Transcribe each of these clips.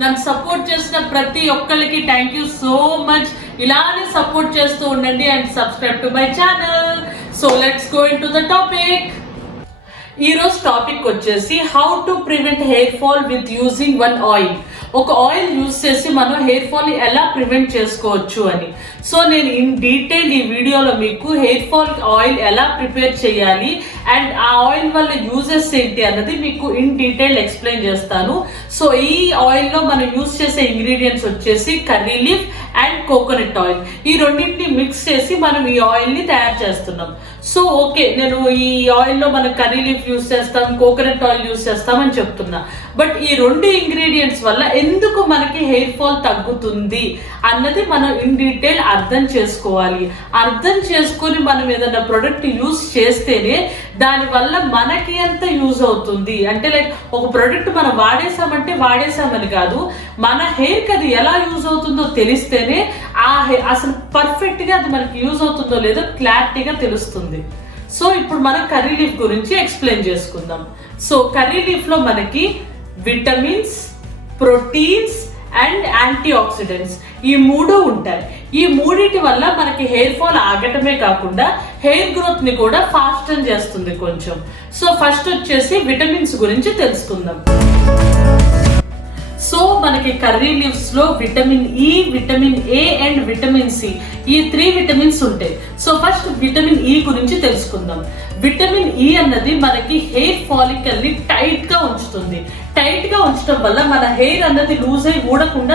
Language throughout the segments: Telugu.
నన్ను సపోర్ట్ చేసిన ప్రతి ఒక్కరికి థ్యాంక్ యూ సో మచ్. ఇలానే సపోర్ట్ చేస్తూ ఉండండి and subscribe to my channel. So let's go in to the topic. ఈ రోజు టాపిక్ వచ్చేసి how to prevent hair fall with using one oil. ఒక ఆయిల్ యూజ్ చేసి మనం హెయిర్ ఫాల్ ఎలా ప్రివెంట్ చేసుకోవచ్చు అని. సో నేను ఇన్ డీటెయిల్ ఈ వీడియోలో మీకు హెయిర్ ఫాల్ ఆయిల్ ఎలా ప్రిపేర్ చేయాలి అండ్ ఆ ఆయిల్ వల్ల యూజెస్ ఏంటి అన్నది మీకు ఇన్ డీటెయిల్ ఎక్స్ప్లెయిన్ చేస్తాను. సో ఈ ఆయిల్లో మనం యూజ్ చేసే ఇంగ్రీడియంట్స్ వచ్చేసి curry leaf and coconut oil. ఈ రెండింటిని మిక్స్ చేసి మనం ఈ ఆయిల్ని తయారు చేస్తున్నాం. సో ఓకే, నేను ఈ ఆయిల్లో మనం కర్రీ లీఫ్ యూజ్ చేస్తాం, కోకోనట్ ఆయిల్ యూజ్ చేస్తాం అని చెప్తున్నా. బట్ ఈ రెండు ఇంగ్రీడియంట్స్ వల్ల ఎందుకు మనకి హెయిర్ ఫాల్ తగ్గుతుంది అన్నది మనం ఇన్ డీటెయిల్ అర్థం చేసుకోవాలి. అర్థం చేసుకొని మనం ఏదైనా ప్రొడక్ట్ యూజ్ చేస్తేనే దానివల్ల మనకి ఎంత యూజ్ అవుతుంది అంటే లైక్ ఒక ప్రొడక్ట్ మనం వాడేసామని కాదు, మన హెయిర్కి అది ఎలా యూజ్ అవుతుందో తెలిస్తేనే అసలు పర్ఫెక్ట్గా అది మనకి యూజ్ అవుతుందో లేదో క్లారిటీగా తెలుస్తుంది. సో ఇప్పుడు మనం కర్రీ లీఫ్ గురించి ఎక్స్ప్లెయిన్ చేసుకుందాం. సో కర్రీ లీఫ్లో మనకి vitamins, proteins and antioxidants ఈ మూడు ఉంటాయి. ఈ మూడిటి వల్ల మనకి హెయిర్ ఫాల్ ఆగటమే కాకుండా హెయిర్ గ్రోత్ ని కూడా ఫాస్ట్ చేస్తుంది కొంచెం. సో ఫస్ట్ వచ్చేసి విటమిన్స్ గురించి తెలుసుకుందాం. సో మనకి కర్రీ లీవ్స్ లో vitamin E, vitamin A and vitamin C ఈ 3 విటమిన్స్ ఉంటాయి. సో ఫస్ట్ విటమిన్ ఈ గురించి తెలుసుకుందాం. విటమిన్ ఈ అన్నది మనకి హెయిర్ ఫాలికల్ ని టైట్ గా ఉంచుతుంది. టైట్ గా ఉంచడం వల్ల మన హెయిర్ అన్నది లూజ్ అయి ఊడకుండా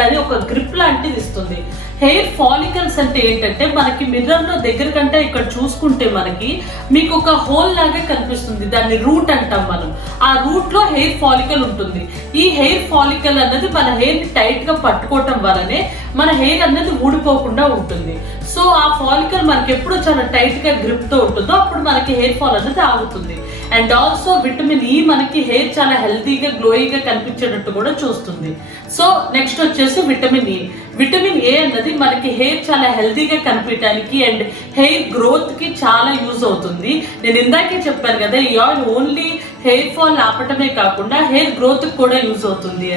దాని ఒక గ్రిప్ లాంటిది ఇస్తుంది. హెయిర్ ఫాలికల్స్ అంటే ఏంటంటే మనకి మిర్రర్ లో దగ్గర కంటే ఇక్కడ చూసుకుంటే మనకి మీకు ఒక హోల్ లాగా కనిపిస్తుంది. దాన్ని రూట్ అంటాం మనం. ఆ రూట్ లో హెయిర్ ఫాలికల్ ఉంటుంది. ఈ హెయిర్ ఫాలికల్ అన్నది మన హెయిర్ ని టైట్ గా పట్టుకోవటం వల్లనే మన హెయిర్ అన్నది ఊడిపోకుండా ఉంటుంది. సో ఆ ఫాలికల్ మనకి ఎప్పుడు చాలా టైట్ గా గ్రిప్ తో ఉంటుందో అప్పుడు మనకి హెయిర్ ఫాల్ అనేది ఆగుతుంది. అండ్ ఆల్సో విటమిన్ ఈ మనకి హెయిర్ చాలా హెల్తీగా గ్లోయింగ్ గా కనిపించేటట్టు కూడా చూస్తుంది. సో నెక్స్ట్ వచ్చేసి విటమిన్ ఏ. విటమిన్ ఏ అన్నది మనకి హెయిర్ చాలా హెల్తీగా కనిపించడానికి అండ్ హెయిర్ గ్రోత్ కి చాలా యూజ్ అవుతుంది. నేను ఇందాకే చెప్పాను కదా, ఈ ఆయిల్ ఓన్లీ హెయిర్ ఫాల్ ఆపటమే కాకుండా హెయిర్ గ్రోత్ కూడా యూజ్ అవుతుంది.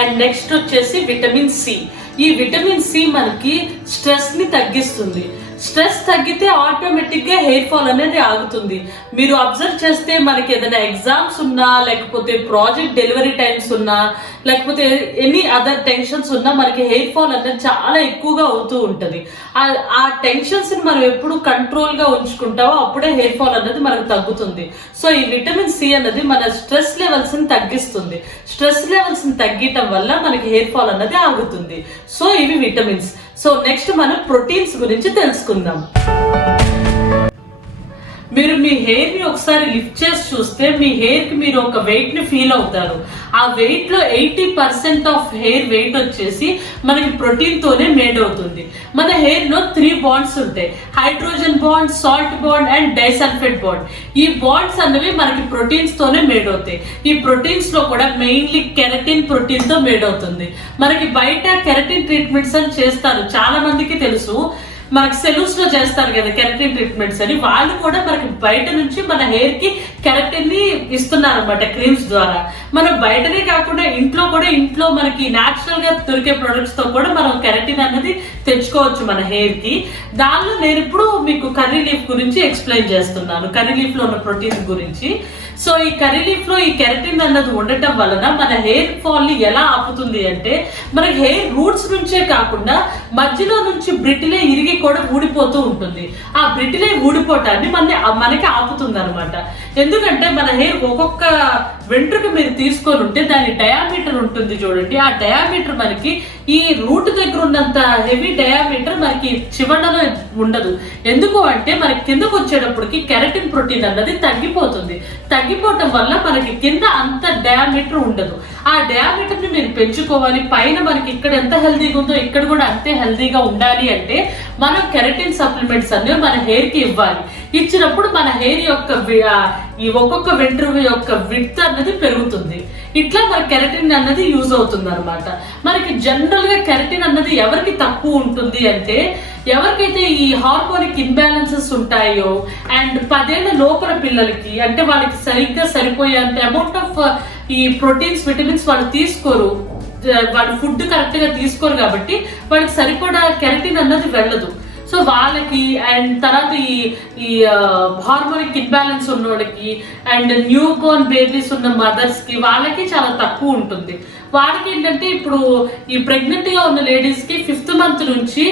అండ్ నెక్స్ట్ వచ్చేసి విటమిన్ సి. ఈ విటమిన్ సి మనకి స్ట్రెస్ ని తగ్గిస్తుంది. స్ట్రెస్ తగ్గితే ఆటోమేటిక్ గా హెయిర్ ఫాల్ అనేది ఆగుతుంది. మీరు అబ్జర్వ్ చేస్తే మనకి ఏదైనా ఎగ్జామ్స్ ఉన్నా, లేకపోతే ప్రాజెక్ట్ డెలివరీ టైమ్స్ ఉన్నా, లేకపోతే ఎనీ అదర్ టెన్షన్స్ ఉన్నా మనకి హెయిర్ ఫాల్ అనేది చాలా ఎక్కువగా అవుతూ ఉంటుంది. ఆ టెన్షన్స్ ని మనం ఎప్పుడు కంట్రోల్ గా ఉంచుకుంటామో అప్పుడే హెయిర్ ఫాల్ అనేది మనకు తగ్గుతుంది. సో ఈ విటమిన్ సి అనేది మన స్ట్రెస్ లెవెల్స్ ని తగ్గిస్తుంది. స్ట్రెస్ లెవెల్స్ ని తగ్గటం వల్ల మనకి హెయిర్ ఫాల్ అనేది ఆగుతుంది. సో ఇవి విటమిన్స్. సో నెక్స్ట్ మనం ప్రోటీన్స్ గురించి తెలుసుకుందాం. మీరు మీ హెయిర్ ని ఒకసారి లిఫ్ట్ చేసి చూస్తే మీ హెయిర్ కి మీరు ఒక వెయిట్ ని ఫీల్ అవుతారు. ఆ వెయిట్ లో 80% ఆఫ్ హెయిర్ వెయిట్ వచ్చేసి మనకి ప్రోటీన్ తోనే మేడ్ అవుతుంది. మన హెయిర్ లో 3 బాండ్స్ ఉంటాయి. Hydrogen bond, salt bond and disulphate bond. ఈ బాండ్స్ అనేవి మనకి ప్రోటీన్స్ తోనే మేడ్ అవుతాయి. ఈ ప్రోటీన్స్ లో కూడా మెయిన్లీ కెరటిన్ ప్రోటీన్ తో మేడ్ అవుతుంది. మనకి బయట కెరటిన్ ట్రీట్మెంట్స్ అని చేస్తారు, చాలా మందికి తెలుసు. మనకి సెలూన్స్ లో చేస్తారు కదా కెరటిన్ ట్రీట్మెంట్స్ అని, వాళ్ళు కూడా మనకి బయట నుంచి మన హెయిర్ కి కెరటిన్ ని ఇస్తున్నారు అనమాట క్రీమ్స్ ద్వారా. మనం బయటనే కాకుండా ఇంట్లో మనకి న్యాచురల్ గా దొరికే ప్రొడక్ట్స్ తో కూడా మనం కెరటిన్ అన్నది తెచ్చుకోవచ్చు మన హెయిర్ కి. దానిలో నేను ఇప్పుడు మీకు కర్రీ లీఫ్ గురించి ఎక్స్ప్లెయిన్ చేస్తున్నాను, కర్రీ లీఫ్ లో ఉన్న ప్రోటీన్స్ గురించి. సో ఈ కర్రీ లీఫ్ లో ఈ కెరటిన్ అన్నది ఉండటం వలన మన హెయిర్ ఫాల్ ని ఎలా ఆపుతుంది అంటే మనకి హెయిర్ రూట్స్ నుంచే కాకుండా మధ్యలో నుంచి బ్రిటిలే ఇరిగి కూడా ఊడిపోతూ ఉంటుంది. ఆ బ్రిటిలే ఊడిపోవటాన్ని మనకి ఆపుతుంది అనమాట. ఎందుకంటే మన హెయిర్ ఒక్కొక్క వెంట్రుక మీరు తీసుకొని ఉంటే దాని డయామీటర్ ఉంటుంది చూడండి. ఆ డయామీటర్ మనకి ఈ రూట్ దగ్గర ఉన్నంత హెవీ డయామీటర్ మనకి చివరలో ఉండదు. ఎందుకు అంటే మనకి కిందకు వచ్చేటప్పటికి కెరటిన్ ప్రోటీన్ అన్నది తగ్గిపోవటం వల్ల మనకి కింద అంత డయామీటర్ ఉండదు. ఆ డయామీటర్ ని మీరు పెంచుకోవాలి. పైన మనకి ఇక్కడ ఎంత హెల్దీగా ఉందో ఇక్కడ కూడా అంతే హెల్దీగా ఉండాలి అంటే మనం కెరటిన్ సప్లిమెంట్స్ అనేవి మన హెయిర్ కి ఇవ్వాలి. ఇచ్చినప్పుడు మన హెయిర్ యొక్క ఈ ఒక్కొక్క వెంట్రుక యొక్క విడ్త్ అన్నది పెరుగుతుంది. ఇట్లా మన కెరటిన్ అన్నది యూజ్ అవుతుంది అనమాట. మనకి జనరల్ గా కెరటిన్ అన్నది ఎవరికి తక్కువ ఉంటుంది అంటే ఎవరికైతే ఈ హార్మోనిక్ ఇంబ్యాలెన్సెస్ ఉంటాయో అండ్ 10 ఏళ్ల లోపల పిల్లలకి, అంటే వాళ్ళకి సరిగ్గా సరిపోయేంత అమౌంట్ ఆఫ్ ఈ ప్రోటీన్స్, విటమిన్స్ వాళ్ళు తీసుకోరు. వాళ్ళు ఫుడ్ కరెక్ట్గా తీసుకోరు కాబట్టి వాళ్ళకి సరిపడా కెరటిన్ అన్నది వెళ్ళదు. సో వాళ్ళకి అండ్ తర్వాత ఈ హార్మోనిక్ ఇంబ్యాలెన్స్ ఉన్న వాళ్ళకి అండ్ న్యూ బోర్న్ బేబీస్ ఉన్న మదర్స్కి వాళ్ళకి చాలా తక్కువ ఉంటుంది. వాళ్ళకి ఏంటంటే ఇప్పుడు ఈ ప్రెగ్నెంట్గా ఉన్న లేడీస్కి 5th మంత్ నుంచి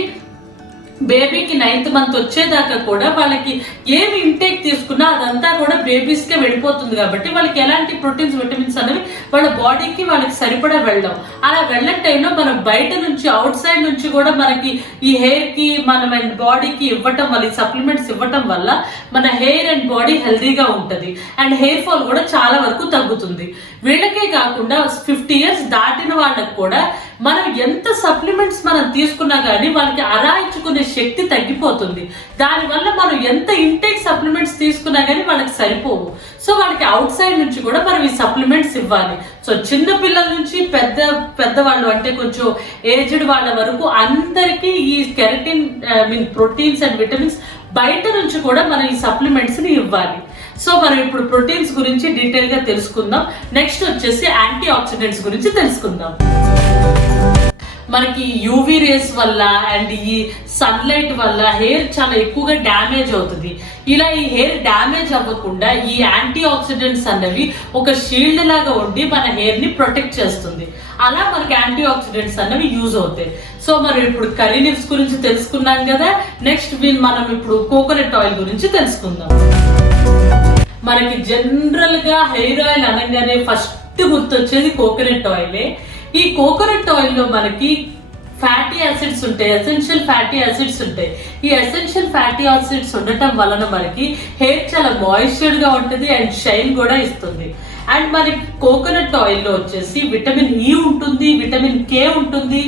బేబీకి 9th మంత్ వచ్చేదాకా కూడా వాళ్ళకి ఏమి ఇంటేక్ తీసుకున్నా అదంతా కూడా బేబీస్కే వెళ్ళిపోతుంది కాబట్టి వాళ్ళకి ఎలాంటి ప్రోటీన్స్ విటమిన్స్ అనేవి వాళ్ళ బాడీకి వాళ్ళకి సరిపడా వెళ్ళడం. అలా వెళ్ళని టైంలో మనం బయట నుంచి అవుట్ సైడ్ నుంచి కూడా మనకి ఈ హెయిర్కి మనం అండ్ బాడీకి ఇవ్వటం వల్ల, ఈ సప్లిమెంట్స్ ఇవ్వటం వల్ల మన హెయిర్ అండ్ బాడీ హెల్తీగా ఉంటుంది అండ్ హెయిర్ ఫాల్ కూడా చాలా వరకు తగ్గుతుంది. వీళ్ళకే కాకుండా 50 years దాటిన వాళ్ళకి కూడా మనం ఎంత సప్లిమెంట్స్ మనం తీసుకున్నా కానీ వాళ్ళకి అరాయించుకునే శక్తి తగ్గిపోతుంది. దానివల్ల మనం ఎంత ఇంటేక్ సప్లిమెంట్స్ తీసుకున్నా కానీ వాళ్ళకి సరిపోవు. సో వాళ్ళకి అవుట్ సైడ్ నుంచి కూడా మనం ఈ సప్లిమెంట్స్ ఇవ్వాలి. సో చిన్న పిల్లల నుంచి పెద్దవాళ్ళు అంటే కొంచెం ఏజ్డ్ వాళ్ళ వరకు అందరికీ ఈ కెరటిన్ ప్రోటీన్స్ అండ్ విటమిన్స్ బయట నుంచి కూడా మనం ఈ సప్లిమెంట్స్ని ఇవ్వాలి. సో మనం ఇప్పుడు ప్రోటీన్స్ గురించి డీటెయిల్గా తెలుసుకుందాం. నెక్స్ట్ వచ్చేసి యాంటీ ఆక్సిడెంట్స్ గురించి తెలుసుకుందాం. మనకి యూవీ రేస్ వల్ల అండ్ ఈ సన్లైట్ వల్ల హెయిర్ చాలా ఎక్కువగా డ్యామేజ్ అవుతుంది. ఇలా ఈ హెయిర్ డ్యామేజ్ అవ్వకుండా ఈ యాంటీ ఆక్సిడెంట్స్ అన్నవి ఒక షీల్డ్ లాగా ఉండి మన హెయిర్ని ప్రొటెక్ట్ చేస్తుంది. అలా మనకి యాంటీ ఆక్సిడెంట్స్ అన్నవి యూజ్ అవుతాయి. సో మనం ఇప్పుడు కర్రీ లీవ్స్ గురించి తెలుసుకున్నాం కదా. నెక్స్ట్ మనం ఇప్పుడు కోకోనట్ ఆయిల్ గురించి తెలుసుకుందాం. మనకి జనరల్ గా హెయిర్ ఆయిల్ అనగానే ఫస్ట్ గుర్తొచ్చేది కోకోనట్ ఆయిలే. ఈ కోకోనట్ ఆయిల్లో మనకి ఫ్యాటీ యాసిడ్స్ ఉంటాయి, ఎసెన్షియల్ ఫ్యాటీ యాసిడ్స్ ఉంటాయి. ఈ ఎసెన్షియల్ ఫ్యాటీ యాసిడ్స్ ఉండటం వలన మనకి హెయిర్ చాలా మాయిశ్చర్గా ఉంటుంది అండ్ షైన్ కూడా ఇస్తుంది. అండ్ మనకి కోకోనట్ ఆయిల్లో వచ్చేసి విటమిన్ ఈ ఉంటుంది, విటమిన్ కే ఉంటుంది,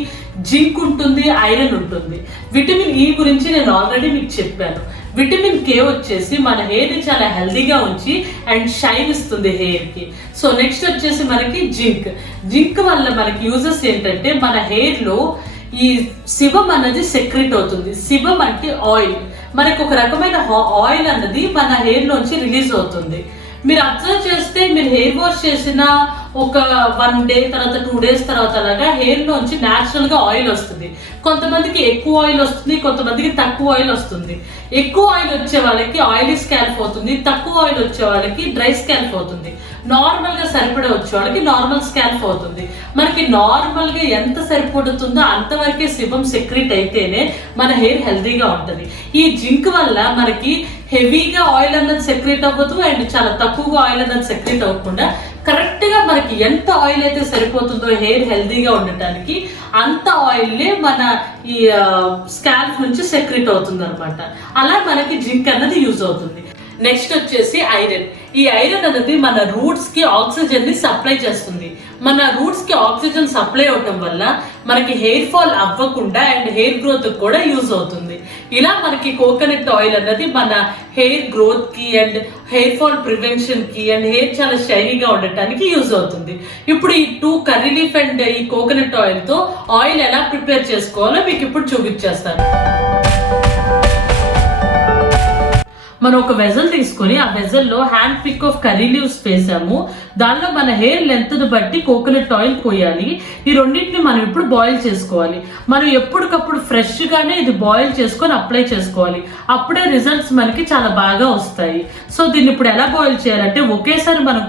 జింక్ ఉంటుంది, ఐరన్ ఉంటుంది. విటమిన్ ఈ గురించి నేను ఆల్రెడీ మీకు చెప్పాను. విటమిన్ కే వచ్చేసి మన హెయిర్ని చాలా హెల్దీగా ఉంచి అండ్ షైన్ ఇస్తుంది హెయిర్కి. సో నెక్స్ట్ వచ్చేసి మనకి జింక్ వల్ల మనకి యూజెస్ ఏంటంటే మన హెయిర్లో ఈ సిబం అన్నది సెక్రెట్ అవుతుంది. సిబం అంటే ఆయిల్. మనకి ఒక రకమైన ఆయిల్ అన్నది మన హెయిర్లోంచి రిలీజ్ అవుతుంది. మీరు అబ్జర్వ్ చేస్తే మీరు హెయిర్ వాష్ చేసిన ఒక 1 day తర్వాత 2 days తర్వాత అలాగా హెయిర్లోంచి న్యాచురల్గా ఆయిల్ వస్తుంది. కొంతమందికి ఎక్కువ ఆయిల్ వస్తుంది, కొంతమందికి తక్కువ ఆయిల్ వస్తుంది. ఎక్కువ ఆయిల్ వచ్చే వాళ్ళకి ఆయిలీ స్కాల్ప్ అవుతుంది, తక్కువ ఆయిల్ వచ్చే వాళ్ళకి డ్రై స్కాల్ప్ అవుతుంది. నార్మల్గా సరిపడా వచ్చే వాళ్ళకి నార్మల్ స్కాల్ప్ అవుతుంది. మనకి నార్మల్గా ఎంత సరిపడుతుందో అంతవరకే సిబం సెక్రెట్ అయితేనే మన హెయిర్ హెల్తీగా ఉంటుంది. ఈ జింక్ వల్ల మనకి హెవీగా ఆయిల్ అన్నది సెక్రెట్ అవ్వదు అండ్ చాలా తక్కువగా ఆయిల్ అన్నది సెక్రెట్ అవ్వకుండా కరెక్ట్గా మనకి ఎంత ఆయిల్ అయితే సరిపోతుందో హెయిర్ హెల్తీగా ఉండటానికి అంత ఆయిల్లే మన ఈ స్కాల్ప్ నుంచి సెక్రెట్ అవుతుంది అనమాట. అలా మనకి జింక్ అన్నది యూజ్ అవుతుంది. నెక్స్ట్ వచ్చేసి ఐరన్. ఈ ఐరన్ అనేది మన రూట్స్ కి ఆక్సిజన్ ని సప్లై చేస్తుంది. మన రూట్స్ కి ఆక్సిజన్ సప్లై అవటం వల్ల మనకి హెయిర్ ఫాల్ అవ్వకుండా అండ్ హెయిర్ గ్రోత్ కూడా యూజ్ అవుతుంది. ఇలా మనకి కోకోనట్ ఆయిల్ అన్నది మన హెయిర్ గ్రోత్ కి అండ్ హెయిర్ ఫాల్ ప్రివెన్షన్ కి అండ్ హెయిర్ చాలా షైనీగా ఉండటానికి యూజ్ అవుతుంది. ఇప్పుడు ఈ 2 కర్రీ లీఫ్ అండ్ ఈ కోకోనట్ ఆయిల్ తో ఆయిల్ ఎలా ప్రిపేర్ చేసుకోవాలో మీకు ఇప్పుడు చూపించేస్తాను. మనం ఒక వెజల్ తీసుకొని ఆ వెజల్లో hand pick of curry leaves వేసాము. దానిలో మన హెయిర్ లెంత్ను బట్టి కోకోనట్ ఆయిల్ పోయాలి. ఈ రెండింటిని మనం ఇప్పుడు బాయిల్ చేసుకోవాలి. మనం ఎప్పటికప్పుడు ఫ్రెష్గానే ఇది బాయిల్ చేసుకొని అప్లై చేసుకోవాలి. అప్పుడే రిజల్ట్స్ మనకి చాలా బాగా వస్తాయి. సో దీన్ని ఇప్పుడు ఎలా బాయిల్ చేయాలంటే ఒకేసారి మనం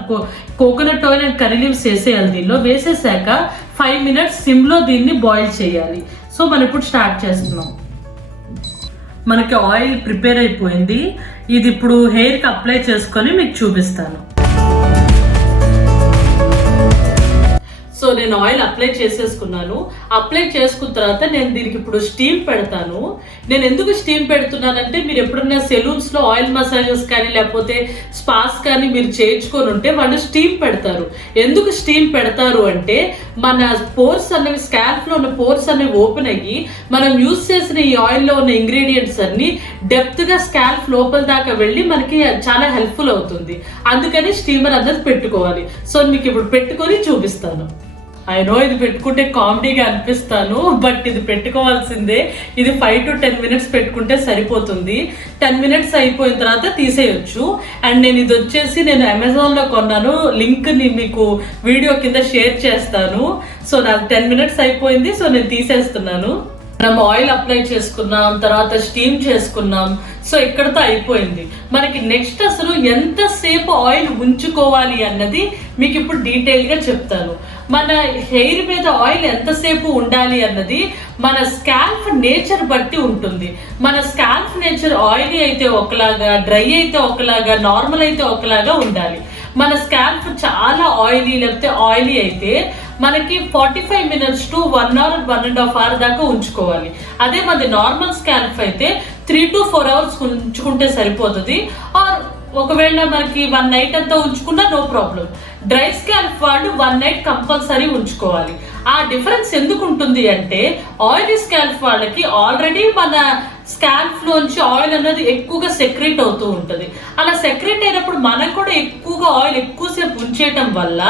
coconut oil and curry leaves వేసేయాలి. దీనిలో వేసేసాక 5 minutes సిమ్లో దీన్ని బాయిల్ చేయాలి. సో మనం ఇప్పుడు స్టార్ట్ చేస్తున్నాం. మనకి ఆయిల్ ప్రిపేర్ అయిపోయింది. ఇది ఇప్పుడు హెయిర్కి అప్లై చేసుకొని మీకు చూపిస్తాను. సో నేను ఆయిల్ అప్లై చేసేసుకున్నాను. అప్లై చేసుకున్న తర్వాత నేను దీనికి ఇప్పుడు స్టీమ్ పెడతాను. నేను ఎందుకు స్టీమ్ పెడుతున్నానంటే మీరు ఎప్పుడన్నా సెలూన్స్లో ఆయిల్ మసాజెస్ కానీ లేకపోతే స్పాస్ కానీ మీరు చేయించుకొని ఉంటే వాళ్ళు స్టీమ్ పెడతారు. ఎందుకు స్టీమ్ పెడతారు అంటే మన పోర్స్ అనేవి స్కాల్ప్లో ఉన్న పోర్స్ అనేవి ఓపెన్ అయ్యి మనం యూజ్ చేసిన ఈ ఆయిల్లో ఉన్న ఇంగ్రీడియంట్స్ అన్ని డెప్త్గా స్కాల్ప్ లోపల దాకా వెళ్ళి మనకి చాలా హెల్ప్ఫుల్ అవుతుంది. అందుకని స్టీమర్ అనేది పెట్టుకోవాలి. సో మీకు ఇప్పుడు పెట్టుకొని చూపిస్తాను. ఐ నో ఇది పెట్టుకుంటే కామెడీగా అనిపిస్తాను, బట్ ఇది పెట్టుకోవాల్సిందే. ఇది 5 to 10 minutes పెట్టుకుంటే సరిపోతుంది. 10 minutes అయిపోయిన తర్వాత తీసేయొచ్చు. అండ్ నేను ఇది వచ్చేసి నేను అమెజాన్లో కొన్నాను, లింక్ని మీకు వీడియో కింద షేర్ చేస్తాను. సో నాకు 10 minutes అయిపోయింది, సో నేను తీసేస్తున్నాను. మనం ఆయిల్ అప్లై చేసుకున్నాం, తర్వాత స్టీమ్ చేసుకున్నాం, సో ఇక్కడతో అయిపోయింది. మనకి నెక్స్ట్ అసలు ఎంతసేపు ఆయిల్ ఉంచుకోవాలి అన్నది మీకు ఇప్పుడు డీటెయిల్గా చెప్తాను. మన హెయిర్ మీద ఆయిల్ ఎంతసేపు ఉండాలి అన్నది మన స్కాల్ప్ నేచర్ బట్టి ఉంటుంది. మన స్కాల్ప్ నేచర్ ఆయిలీ అయితే ఒకలాగా, డ్రై అయితే ఒకలాగా, నార్మల్ అయితే ఒకలాగా ఉండాలి. మన స్కాల్ప్ చాలా ఆయిలీ లేకపోతే ఆయిలీ అయితే మనకి 45 minutes to 1 hour 1.5 hour దాకా ఉంచుకోవాలి. అదే మనది నార్మల్ స్కాల్ప్ అయితే 3 to 4 hours ఉంచుకుంటే సరిపోతుంది. ఆర్ ఒకవేళ మనకి 1 night అంతా ఉంచుకున్నా నో ప్రాబ్లం. డ్రై స్కాల్ప్ వాళ్ళు 1 night కంపల్సరీ ఉంచుకోవాలి. ఆ డిఫరెన్స్ ఎందుకు ఉంటుంది అంటే ఆయిలీ స్కాల్ప్ వాళ్ళకి ఆల్రెడీ మన స్కాల్ప్ లోంచి ఆయిల్ అనేది ఎక్కువగా సెక్రెట్ అవుతూ ఉంటుంది. అలా సెక్రెట్ అయినప్పుడు మనం కూడా ఎక్కువగా ఆయిల్ ఎక్కువసేపు ఉంచేయటం వల్ల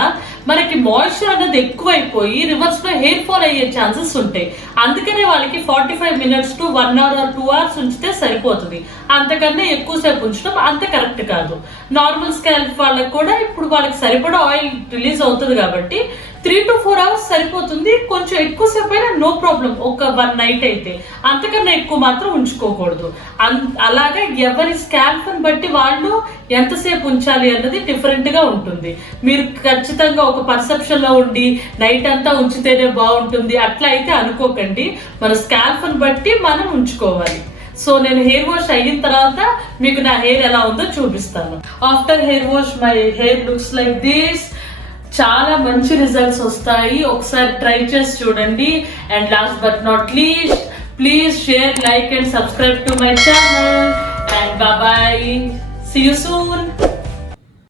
మనకి మాయిశ్చర్ అనేది ఎక్కువైపోయి రివర్స్ లో హెయిర్ ఫాల్ అయ్యే ఛాన్సెస్ ఉంటాయి. అందుకనే వాళ్ళకి 45 minutes to 1 hour or 2 hours ఉంచితే సరిపోతుంది. అంతకన్నా ఎక్కువసేపు ఉంచడం అంత కరెక్ట్ కాదు. నార్మల్ స్కాల్ప్ వాళ్ళకి కూడా ఇప్పుడు వాళ్ళకి సరిపడా ఆయిల్ రిలీజ్ అవుతుంది కాబట్టి 3 to 4 hours సరిపోతుంది. కొంచెం ఎక్కువసేపు అయినా నో ప్రాబ్లం, ఒక 1 night అయితే. అంతకన్నా ఎక్కువ మాత్రం ఉంచుకోకూడదు. అలాగే ఎవరి స్కాల్ప్ ని బట్టి వాళ్ళు ఎంతసేపు ఉంచాలి అన్నది డిఫరెంట్ గా ఉంటుంది. మీరు ఖచ్చితంగా ఒక పర్సెప్షన్ లో ఉండి నైట్ అంతా ఉంచితేనే బాగుంటుంది అట్లా అయితే అనుకోకండి. మన స్కాల్ప్ ని బట్టి మనం ఉంచుకోవాలి. సో నేను హెయిర్ వాష్ అయిన తర్వాత మీకు నా హెయిర్ ఎలా ఉందో చూపిస్తాను. After hair wash my hair looks like this. చాలా మంచి రిజల్ట్స్ వస్తాయి, ఒకసారి ట్రై చేసి చూడండి. And last but not least, please share, like and subscribe to my channel. And bye, see you soon.